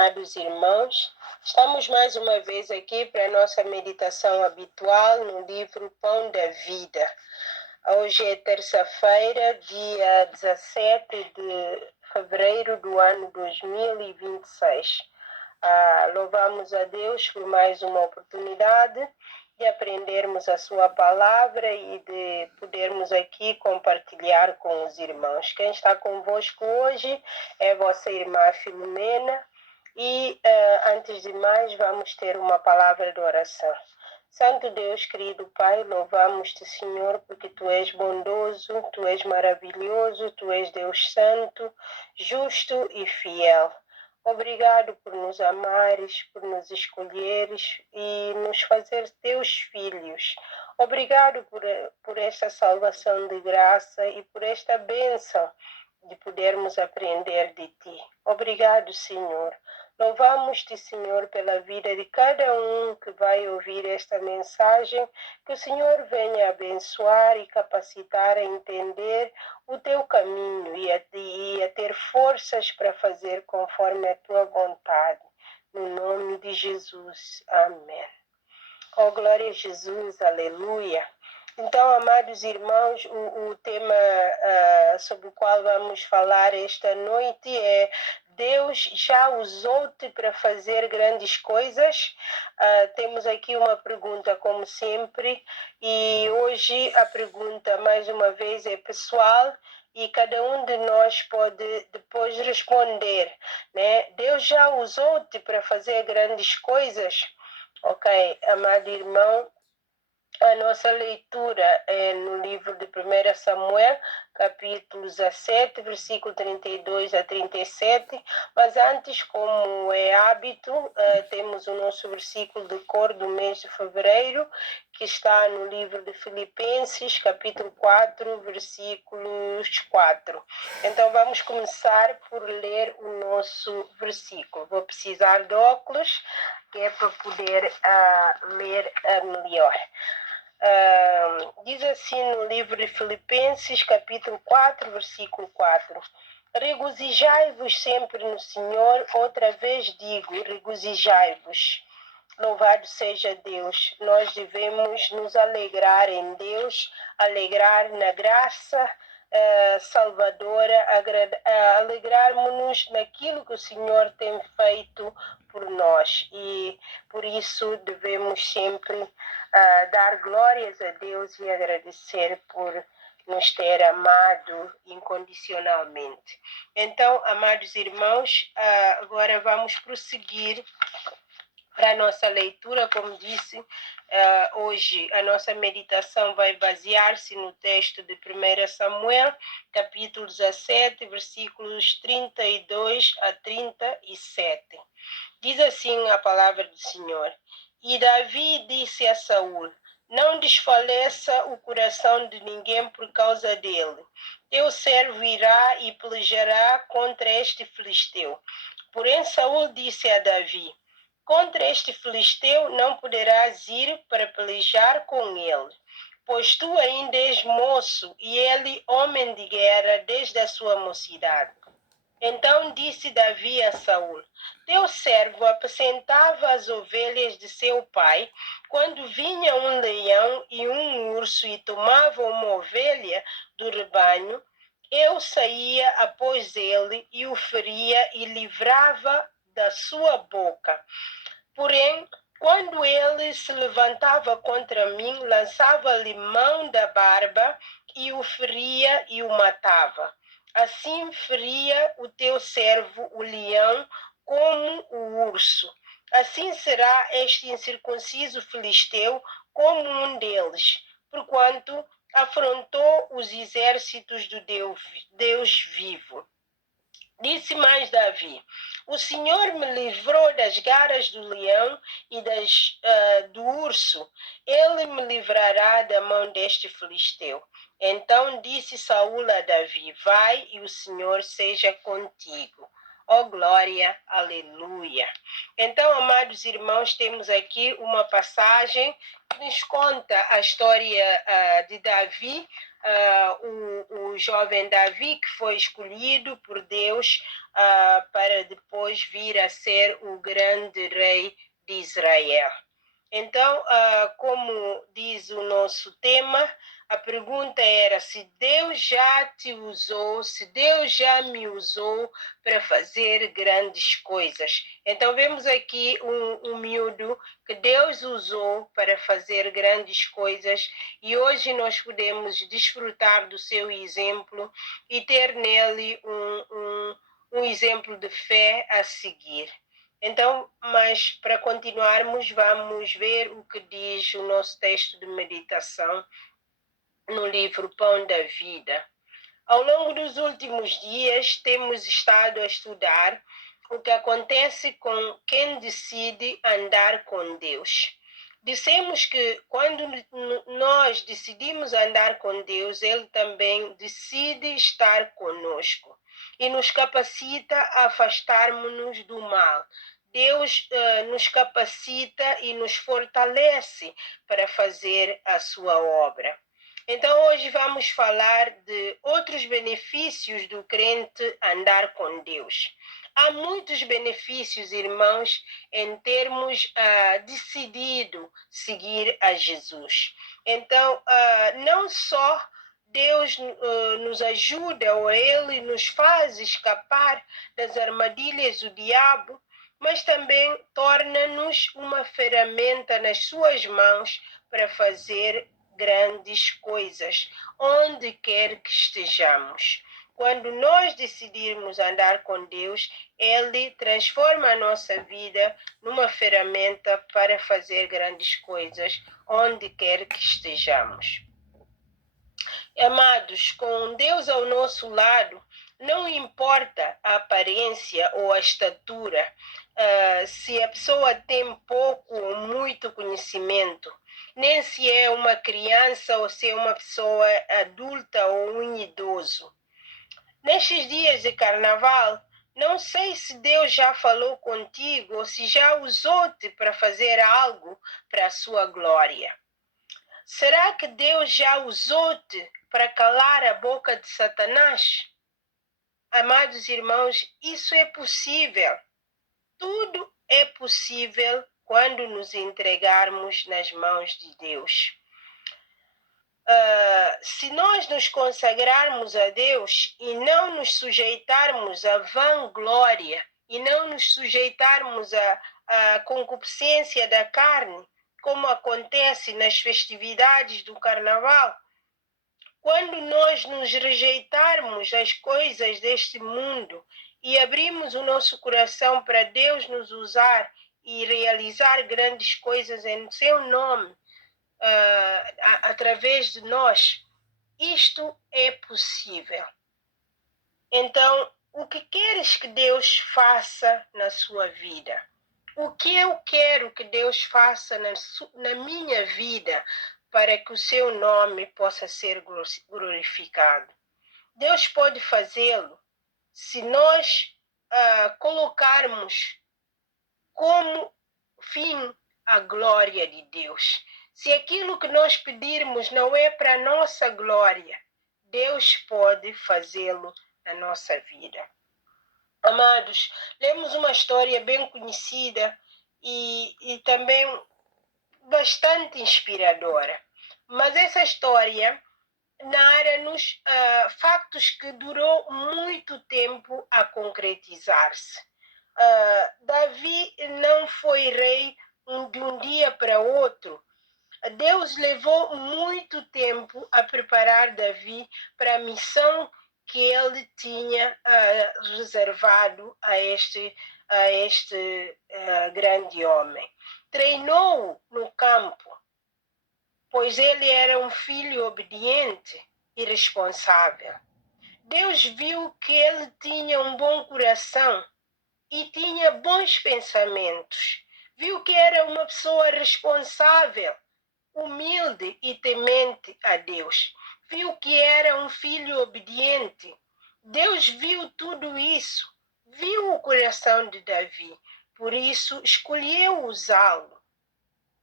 Amados irmãos, estamos mais uma vez aqui para a nossa meditação habitual no livro Pão da Vida. Hoje é terça-feira, dia 17 de fevereiro do ano 2026. Louvamos a Deus por mais uma oportunidade de aprendermos a sua palavra e de podermos aqui compartilhar com os irmãos. Quem está convosco hoje é vossa irmã Filomena. E antes de mais, vamos ter uma palavra de oração. Santo Deus, querido Pai, louvamos-te, Senhor, porque Tu és bondoso, Tu és maravilhoso, Tu és Deus santo, justo e fiel. Obrigado por nos amares, por nos escolheres e nos fazer Teus filhos. Obrigado por esta salvação de graça e por esta bênção de podermos aprender de Ti. Obrigado, Senhor. Louvamos-te, Senhor, pela vida de cada um que vai ouvir esta mensagem, que o Senhor venha abençoar e capacitar a entender o teu caminho e a ter forças para fazer conforme a tua vontade. No nome de Jesus. Amém. Oh, glória a Jesus, aleluia. Então, amados irmãos, o tema sobre o qual vamos falar esta noite é: Deus já usou-te para fazer grandes coisas? Temos aqui uma pergunta, como sempre, e hoje a pergunta, mais uma vez, é pessoal e cada um de nós pode depois responder, né? Deus já usou-te para fazer grandes coisas? Ok, amado irmão, a nossa leitura é no livro de 1 Samuel, capítulo 17, versículo 32 a 37, mas antes, como é hábito, temos o nosso versículo de cor do mês de fevereiro, que está no livro de Filipenses, capítulo 4, versículos 4. Então vamos começar por ler o nosso versículo. Vou precisar de óculos, que é para poder ler melhor. Diz assim no livro de Filipenses, capítulo 4, versículo 4. Regozijai-vos sempre no Senhor, outra vez digo, regozijai-vos. Louvado seja Deus. Nós devemos nos alegrar em Deus, alegrar na graça salvadora, alegrarmos-nos naquilo que o Senhor tem feito por nós. E por isso devemos sempre dar glórias a Deus e agradecer por nos ter amado incondicionalmente. Então, amados irmãos, agora vamos prosseguir para a nossa leitura. Como disse, hoje a nossa meditação vai basear-se no texto de 1 Samuel, capítulo 17, versículos 32 a 37. Diz assim a palavra do Senhor: E Davi disse a Saul: Não desfaleça o coração de ninguém por causa dele. Teu servo irá e pelejará contra este filisteu. Porém Saul disse a Davi: Contra este filisteu não poderás ir para pelejar com ele, pois tu ainda és moço e ele homem de guerra desde a sua mocidade. Então disse Davi a Saul: Teu servo apacentava as ovelhas de seu pai, quando vinha um leão e um urso e tomavam uma ovelha do rebanho, eu saía após ele e o feria e livrava da sua boca. Porém, quando ele se levantava contra mim, lançava-lhe mão da barba e o feria e o matava. Assim feria o teu servo, o leão, como o urso. Assim será este incircunciso filisteu como um deles, porquanto afrontou os exércitos do Deus vivo. Disse mais Davi: O Senhor me livrou das garras do leão e do urso. Ele me livrará da mão deste filisteu. Então disse Saul a Davi: Vai e o Senhor seja contigo. Oh, glória, aleluia. Então, amados irmãos, temos aqui uma passagem que nos conta a história de Davi, o jovem Davi, que foi escolhido por Deus para depois vir a ser o grande rei de Israel. Então, como diz o nosso tema, a pergunta era se Deus já te usou, se Deus já me usou para fazer grandes coisas. Então, vemos aqui um miúdo que Deus usou para fazer grandes coisas e hoje nós podemos desfrutar do seu exemplo e ter nele um exemplo de fé a seguir. Então, mas para continuarmos, vamos ver o que diz o nosso texto de meditação no livro Pão da Vida. Ao longo dos últimos dias, temos estado a estudar o que acontece com quem decide andar com Deus. Dissemos que quando nós decidimos andar com Deus, Ele também decide estar conosco e nos capacita a afastarmos-nos do mal. Deus nos capacita e nos fortalece para fazer a sua obra. Então, hoje vamos falar de outros benefícios do crente andar com Deus. Há muitos benefícios, irmãos, em termos decidido seguir a Jesus. Então, não só Deus nos ajuda ou Ele nos faz escapar das armadilhas do diabo, mas também torna-nos uma ferramenta nas suas mãos para fazer grandes coisas, onde quer que estejamos. Quando nós decidirmos andar com Deus, Ele transforma a nossa vida numa ferramenta para fazer grandes coisas, onde quer que estejamos. Amados, com Deus ao nosso lado, não importa a aparência ou a estatura, se a pessoa tem pouco ou muito conhecimento, nem se é uma criança ou se é uma pessoa adulta ou um idoso. Nestes dias de carnaval, não sei se Deus já falou contigo ou se já usou-te para fazer algo para a sua glória. Será que Deus já usou-te para calar a boca de Satanás? Amados irmãos, isso é possível. Tudo é possível quando nos entregarmos nas mãos de Deus. Se nós nos consagrarmos a Deus e não nos sujeitarmos à vanglória e não nos sujeitarmos à concupiscência da carne, como acontece nas festividades do carnaval, quando nós nos rejeitarmos as coisas deste mundo e abrimos o nosso coração para Deus nos usar e realizar grandes coisas em seu nome, através de nós, isto é possível. Então, o que queres que Deus faça na sua vida? O que eu quero que Deus faça na minha vida para que o seu nome possa ser glorificado? Deus pode fazê-lo se nós colocarmos como fim a glória de Deus. Se aquilo que nós pedirmos não é para a nossa glória, Deus pode fazê-lo na nossa vida. Amados, lemos uma história bem conhecida e também bastante inspiradora. Mas essa história narra-nos factos que durou muito tempo a concretizar-se. Davi não foi rei de um dia para outro. Deus levou muito tempo a preparar Davi para a missão que ele tinha reservado a este grande homem. Treinou no campo, pois ele era um filho obediente e responsável. Deus viu que ele tinha um bom coração e tinha bons pensamentos. Viu que era uma pessoa responsável, humilde e temente a Deus. Viu que era um filho obediente. Deus viu tudo isso. viu o coração de Davi, por isso escolheu usá-lo.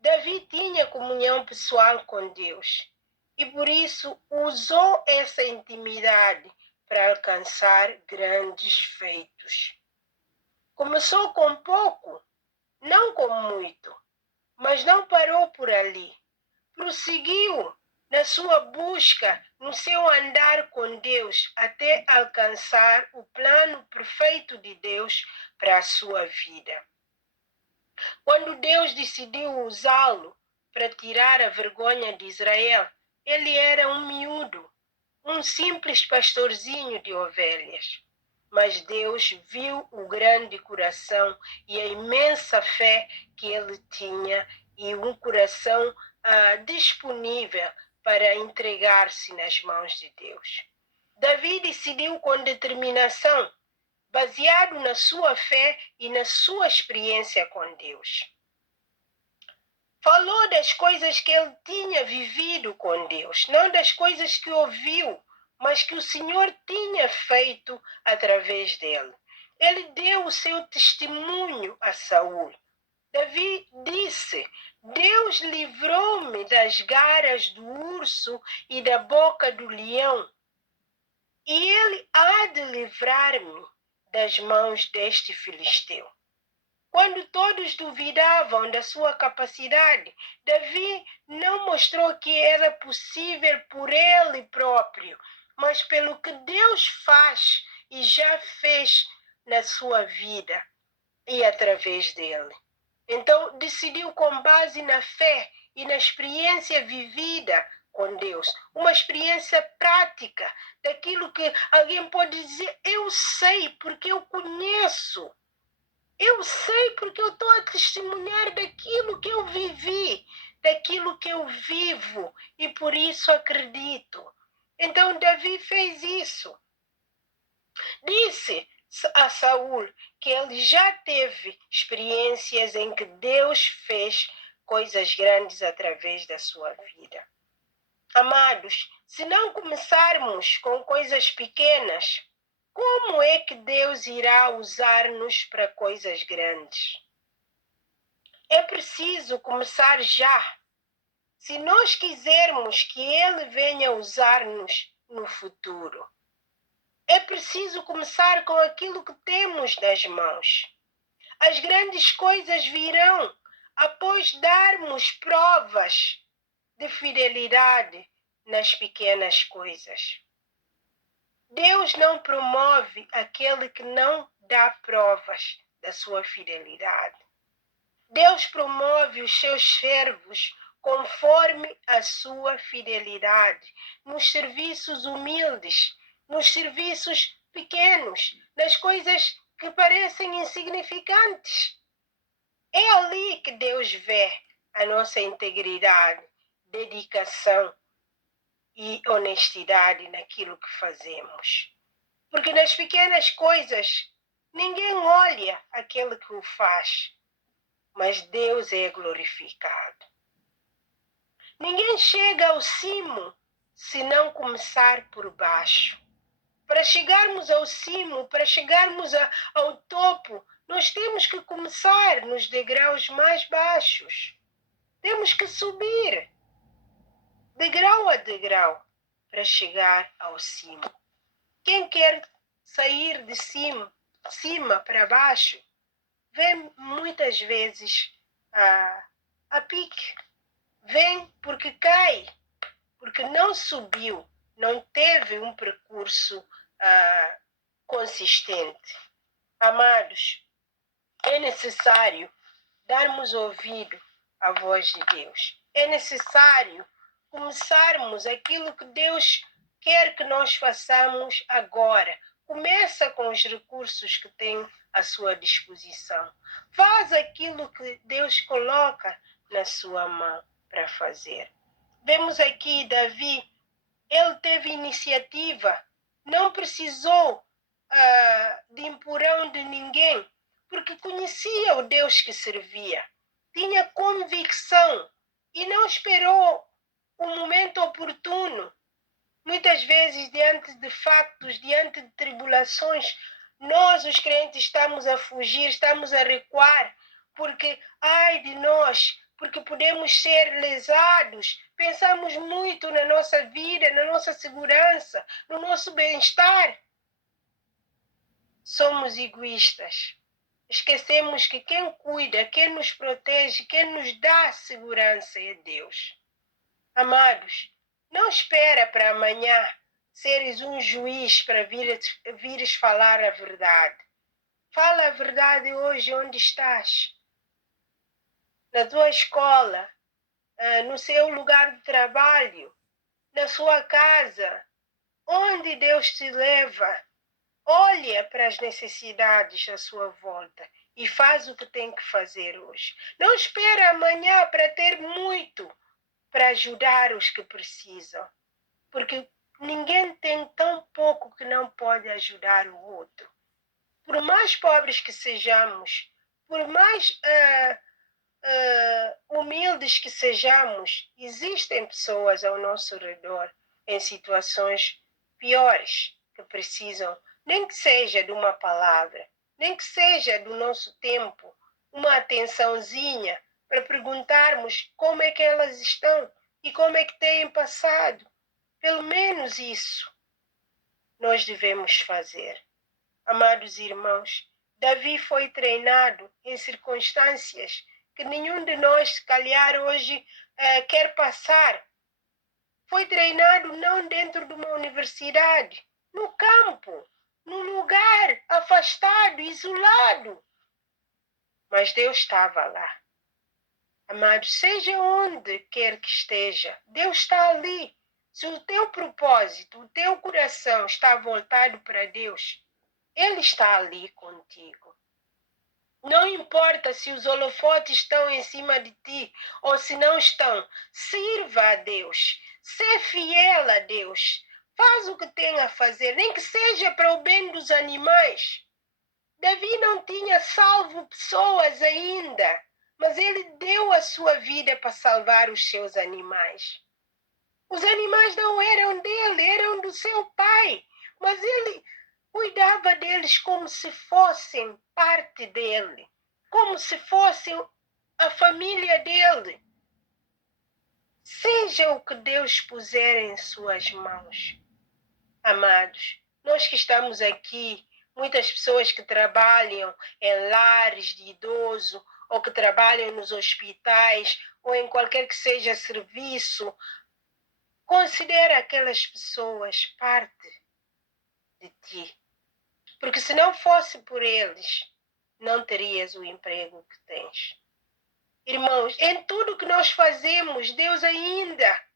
Davi tinha comunhão pessoal com Deus e por isso usou essa intimidade para alcançar grandes feitos. Começou com pouco, não com muito, mas não parou por ali. Prosseguiu na sua busca, no seu andar com Deus, até alcançar o plano perfeito de Deus para a sua vida. Quando Deus decidiu usá-lo para tirar a vergonha de Israel, ele era um miúdo, um simples pastorzinho de ovelhas. Mas Deus viu o grande coração e a imensa fé que ele tinha e um coração disponível para entregar-se nas mãos de Deus. Davi decidiu com determinação, baseado na sua fé e na sua experiência com Deus. Falou das coisas que ele tinha vivido com Deus, não das coisas que ouviu, mas que o Senhor tinha feito através dele. Ele deu o seu testemunho a Saul. Davi disse: Deus livrou-me das garras do urso e da boca do leão, e ele há de livrar-me das mãos deste filisteu. Quando todos duvidavam da sua capacidade, Davi não mostrou que era possível por ele próprio, mas pelo que Deus faz e já fez na sua vida e através dele. Então, decidiu com base na fé e na experiência vivida com Deus, uma experiência prática, daquilo que alguém pode dizer, eu sei porque eu conheço. Eu sei porque eu estou a testemunhar daquilo que eu vivi, daquilo que eu vivo e por isso acredito. Então Davi fez isso. Disse a Saul que ele já teve experiências em que Deus fez coisas grandes através da sua vida. Amados, se não começarmos com coisas pequenas, como é que Deus irá usar-nos para coisas grandes? É preciso começar já. Se nós quisermos que Ele venha usar-nos no futuro, é preciso começar com aquilo que temos nas mãos. As grandes coisas virão após darmos provas de fidelidade nas pequenas coisas. Deus não promove aquele que não dá provas da sua fidelidade. Deus promove os seus servos conforme a sua fidelidade, nos serviços humildes, nos serviços pequenos, nas coisas que parecem insignificantes. É ali que Deus vê a nossa integridade, dedicação e honestidade naquilo que fazemos. Porque nas pequenas coisas, ninguém olha aquele que o faz, mas Deus é glorificado. Ninguém chega ao cimo se não começar por baixo. Para chegarmos ao cimo, para chegarmos ao topo, nós temos que começar nos degraus mais baixos. Temos que subir, degrau a degrau, para chegar ao cimo. Quem quer sair de cima para baixo, vem muitas vezes a pique. Vem porque cai, porque não subiu, não teve um percurso consistente. Amados, é necessário darmos ouvido à voz de Deus. É necessário começarmos aquilo que Deus quer que nós façamos agora. Começa com os recursos que tem à sua disposição. Faz aquilo que Deus coloca na sua mão para fazer. Vemos aqui Davi, ele teve iniciativa, não precisou de empurrão de ninguém, porque conhecia o Deus que servia, tinha convicção e não esperou o momento oportuno. Muitas vezes, diante de factos, diante de tribulações, Nós, os crentes, estamos a fugir, estamos a recuar, porque, ai de nós, porque podemos ser lesados. Pensamos muito na nossa vida, na nossa segurança, no nosso bem-estar. Somos egoístas. Esquecemos que quem cuida, quem nos protege, quem nos dá segurança é Deus. Amados, não espera para amanhã seres um juiz para vires falar a verdade. Fala a verdade hoje onde estás. Na tua escola, no seu lugar de trabalho, na sua casa, onde Deus te leva. Olha para as necessidades à sua volta e faz o que tem que fazer hoje. Não espera amanhã para ter muito para ajudar os que precisam, porque ninguém tem tão pouco que não pode ajudar o outro. Por mais pobres que sejamos, por mais humildes que sejamos, existem pessoas ao nosso redor em situações piores que precisam, nem que seja de uma palavra, nem que seja do nosso tempo, uma atençãozinha para perguntarmos como é que elas estão e como é que têm passado. Pelo menos isso nós devemos fazer. Amados irmãos, Davi foi treinado em circunstâncias que nenhum de nós, se calhar, hoje quer passar. Foi treinado não dentro de uma universidade, no campo, num lugar afastado, isolado. Mas Deus estava lá. Amados, seja onde quer que esteja, Deus está ali. Se o teu propósito, o teu coração está voltado para Deus, Ele está ali contigo. Não importa se os holofotes estão em cima de ti ou se não estão. Sirva a Deus. Ser fiel a Deus. Faz o que tem a fazer, nem que seja para o bem dos animais. Davi não tinha salvo pessoas ainda, mas ele deu a sua vida para salvar os seus animais. Os animais não eram dele, eram do seu pai, mas ele cuidava deles como se fossem parte dele, como se fossem a família dele. Seja o que Deus puser em suas mãos. Amados, nós que estamos aqui, muitas pessoas que trabalham em lares de idoso, ou que trabalham nos hospitais, ou em qualquer que seja serviço, considera aquelas pessoas parte de ti. Porque se não fosse por eles, não terias o emprego que tens. Irmãos, em tudo que nós fazemos, Deus ainda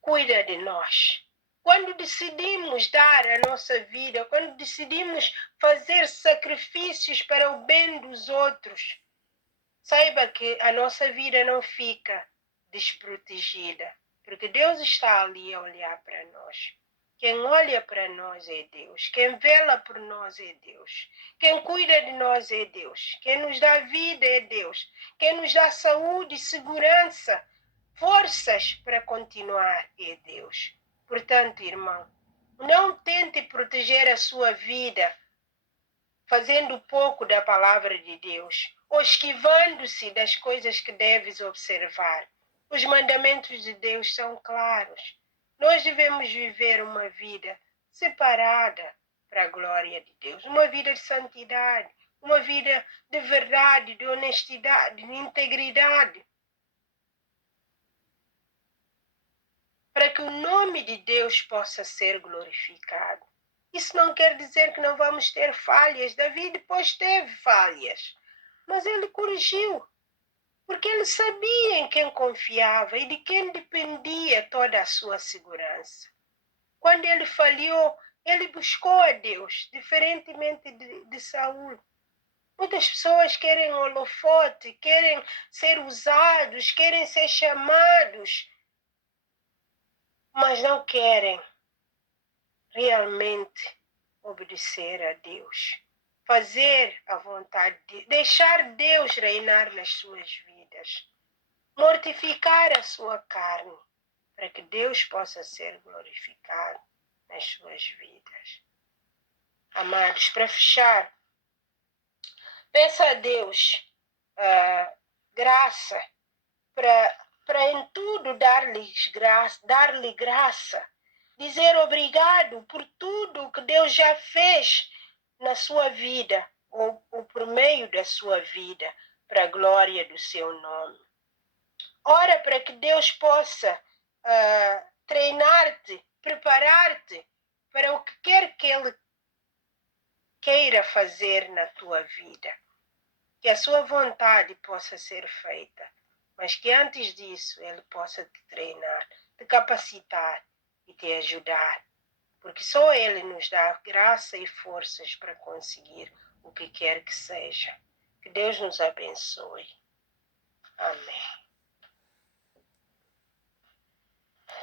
cuida de nós. Quando decidimos dar a nossa vida, quando decidimos fazer sacrifícios para o bem dos outros, saiba que a nossa vida não fica desprotegida, porque Deus está ali a olhar para nós. Quem olha para nós é Deus. Quem vela por nós é Deus. Quem cuida de nós é Deus. Quem nos dá vida é Deus. Quem nos dá saúde, segurança, forças para continuar é Deus. Portanto, irmão, não tente proteger a sua vida fazendo pouco da palavra de Deus, ou esquivando-se das coisas que deves observar. Os mandamentos de Deus são claros. Nós devemos viver uma vida separada para a glória de Deus, uma vida de santidade, uma vida de verdade, de honestidade, de integridade, para que o nome de Deus possa ser glorificado. Isso não quer dizer que não vamos ter falhas. Davi depois teve falhas, mas ele corrigiu, porque ele sabia em quem confiava e de quem dependia toda a sua segurança. Quando ele falhou, ele buscou a Deus, diferentemente de Saul. Muitas pessoas querem holofote, querem ser usados, querem ser chamados, mas não querem realmente obedecer a Deus, fazer a vontade de deixar Deus reinar nas suas vidas, mortificar a sua carne, para que Deus possa ser glorificado nas suas vidas. Amados, para fechar, peça a Deus graça para em tudo dar-lhe graça, dizer obrigado por tudo que Deus já fez na sua vida ou por meio da sua vida, para a glória do seu nome. Ora para que Deus possa treinar-te, preparar-te para o que quer que Ele queira fazer na tua vida. Que a sua vontade possa ser feita, mas que antes disso Ele possa te treinar, te capacitar e te ajudar, porque só Ele nos dá graça e forças para conseguir o que quer que seja. Que Deus nos abençoe. Amém.